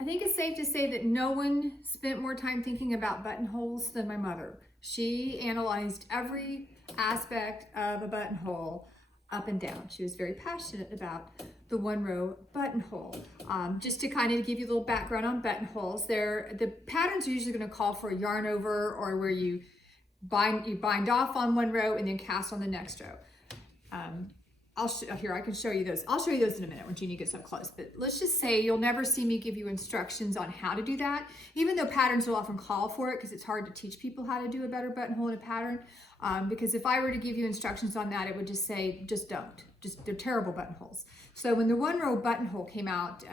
I think it's safe to say that no one spent more time thinking about buttonholes than my mother. She analyzed every aspect of a buttonhole up and down. She was very passionate about the one row buttonhole. Just to kind of give you a little background on buttonholes, the patterns are usually going to call for a yarn over, or where you bind off on one row and then cast on the next row. I can show you those. I'll show you those in a minute when Jeannie gets up close. But let's just say you'll never see me give you instructions on how to do that, even though patterns will often call for it, because it's hard to teach people how to do a better buttonhole in a pattern. Because if I were to give you instructions on that, it would just say, just don't. They're terrible buttonholes. So when the one row buttonhole came out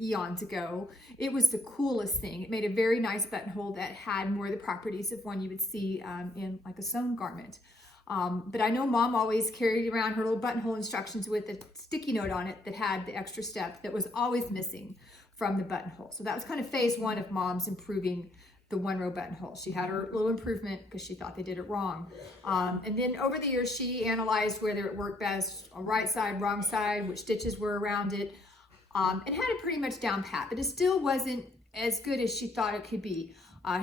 eons ago, it was the coolest thing. It made a very nice buttonhole that had more of the properties of one you would see in like a sewn garment. But I know Mom always carried around her little buttonhole instructions with a sticky note on it that had the extra step that was always missing from the buttonhole. So that was kind of phase one of Mom's improving the one row buttonhole. She had her little improvement because she thought they did it wrong. And then over the years, she analyzed whether it worked best on right side, wrong side, which stitches were around it, and had it pretty much down pat, but it still wasn't as good as she thought it could be.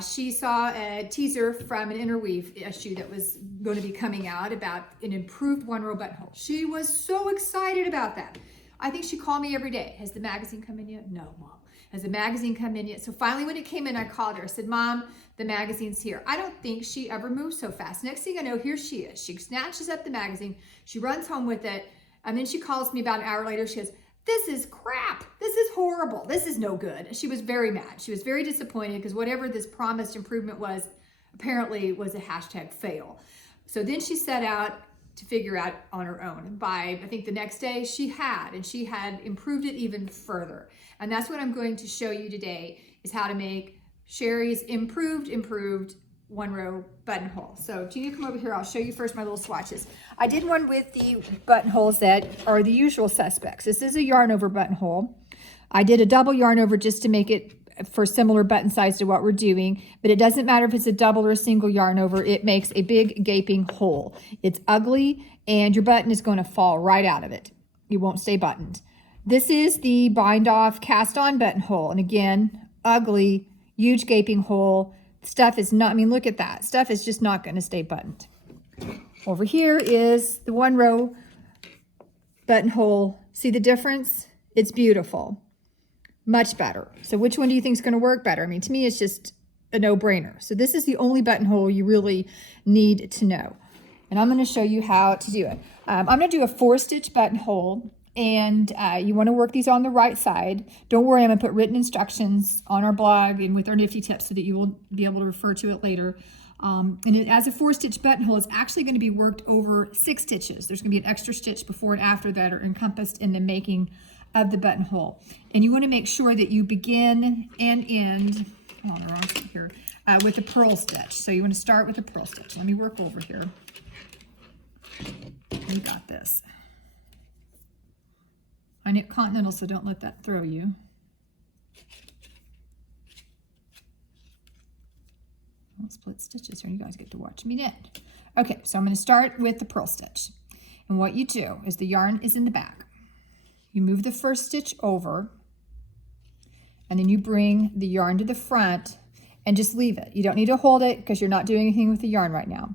She saw a teaser from an interweave issue that was going to be coming out about an improved one row buttonhole. She was so excited about that. I think she called me every day. Has the magazine come in yet? No, Mom. Has the magazine come in yet? So finally when it came in, I called her. I said, Mom, the magazine's here. I don't think she ever moved so fast. Next thing I know, here she is. She snatches up the magazine. She runs home with it. And then she calls me about an hour later. She goes, this is crap. This is horrible. This is no good. She was very mad. She was very disappointed because whatever this promised improvement was, apparently was a hashtag fail. So then she set out to figure out on her own. By, I think the next day she had improved it even further. And that's what I'm going to show you today, is how to make Sherry's improved one row buttonhole. So Gina, come over here. I'll show you first my little swatches. I did one with the buttonholes that are the usual suspects. This is a yarn over buttonhole. I did a double yarn over just to make it for similar button size to what we're doing, but it doesn't matter if it's a double or a single yarn over. It makes a big gaping hole. It's ugly and your button is going to fall right out of it. It won't stay buttoned. This is the bind off cast on buttonhole, and again, ugly, huge gaping hole. Stuff is not, I mean, look at that. Stuff is just not going to stay buttoned. Over here is the one row buttonhole. See the difference? It's beautiful. Much better. So which one do you think is going to work better? I mean, to me, it's just a no-brainer. So this is the only buttonhole you really need to know. And I'm going to show you how to do it. I'm going to do a 4-stitch buttonhole. And you want to work these on the right side. Don't worry, I'm going to put written instructions on our blog and with our nifty tips so that you will be able to refer to it later. As a 4-stitch buttonhole, it's actually going to be worked over 6 stitches. There's going to be an extra stitch before and after that are encompassed in the making of the buttonhole. And you want to make sure that you begin and end, on the wrong side here, with a purl stitch. So you want to start with a purl stitch. Let me work over here. You got this. I knit continental, so don't let that throw you. I'll split stitches here. You guys get to watch me knit. Okay, so I'm going to start with the purl stitch. And what you do is the yarn is in the back. You move the first stitch over, and then you bring the yarn to the front and just leave it. You don't need to hold it because you're not doing anything with the yarn right now.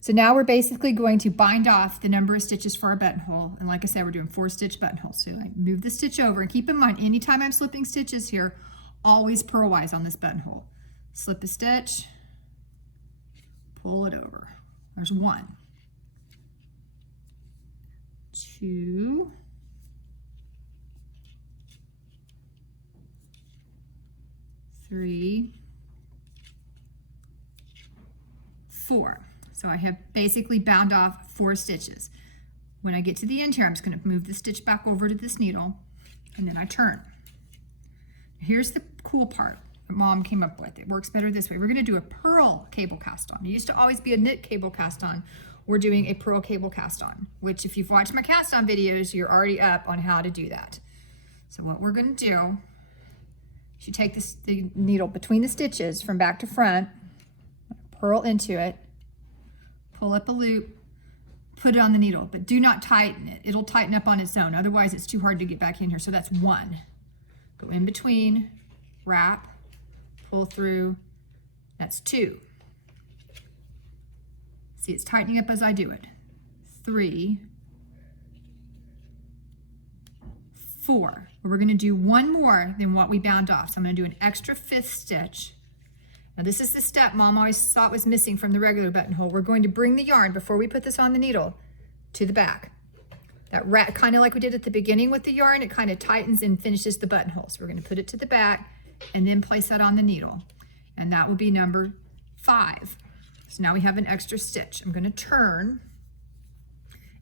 So now we're basically going to bind off the number of stitches for our buttonhole. And like I said, we're doing 4-stitch buttonholes. So I move the stitch over, and keep in mind, anytime I'm slipping stitches here, always purlwise on this buttonhole. Slip a stitch, pull it over. There's 1, 2, 3, 4. So I have basically bound off 4 stitches. When I get to the end here, I'm just going to move the stitch back over to this needle, and then I turn. Here's the cool part that Mom came up with. It works better this way. We're going to do a purl cable cast on. It used to always be a knit cable cast on. We're doing a purl cable cast on, which if you've watched my cast on videos, you're already up on how to do that. So what we're going to do is you take the needle between the stitches from back to front, purl into it, pull up a loop, put it on the needle, but do not tighten it. It'll tighten up on its own. Otherwise, it's too hard to get back in here. So that's 1. Go in between, wrap, pull through, that's 2. See, it's tightening up as I do it. 3, 4. We're going to do one more than what we bound off. So I'm going to do an extra 5th stitch. Now this is the step Mom always thought was missing from the regular buttonhole. We're going to bring the yarn, before we put this on the needle, to the back. That wrap, kind of like we did at the beginning with the yarn, it kind of tightens and finishes the buttonhole. So we're going to put it to the back and then place that on the needle. And that will be number 5. So now we have an extra stitch. I'm going to turn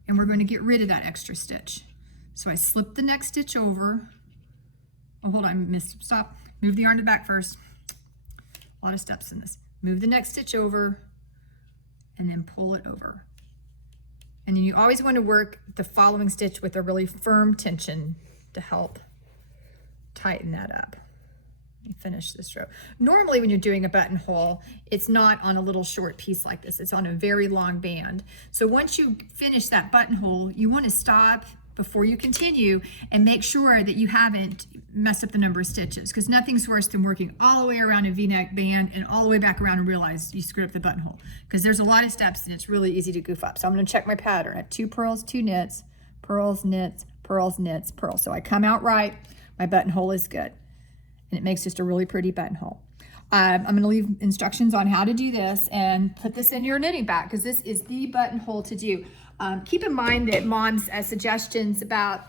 and we're going to get rid of that extra stitch. So I slip the next stitch over. Oh, hold on, stop. Move the yarn to the back first. A lot of steps in this. Move the next stitch over and then pull it over. And then you always want to work the following stitch with a really firm tension to help tighten that up. Let me finish this row. Normally when you're doing a buttonhole, it's not on a little short piece like this. It's on a very long band. So once you finish that buttonhole, you want to stop before you continue and make sure that you haven't messed up the number of stitches, because nothing's worse than working all the way around a V-neck band and all the way back around and realize you screwed up the buttonhole, because there's a lot of steps and it's really easy to goof up. So I'm going to check my pattern. I have 2 purls, 2 knits, purls, knits, purls, knits, purls. So I come out right, my buttonhole is good, and it makes just a really pretty buttonhole. I'm going to leave instructions on how to do this and put this in your knitting bag, because this is the buttonhole to do. Keep in mind that Mom's suggestions about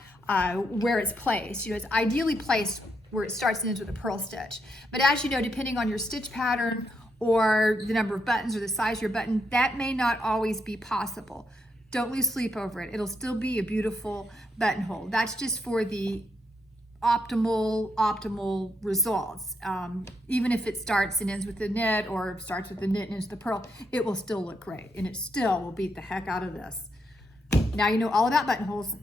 where it's placed. It's ideally placed where it starts and ends with a purl stitch. But as you know, depending on your stitch pattern or the number of buttons or the size of your button, that may not always be possible. Don't lose sleep over it. It'll still be a beautiful buttonhole. That's just for the optimal results. Even if it starts and ends with the knit, or starts with the knit and ends with the purl, it will still look great, and it still will beat the heck out of this. Now you know all about buttonholes.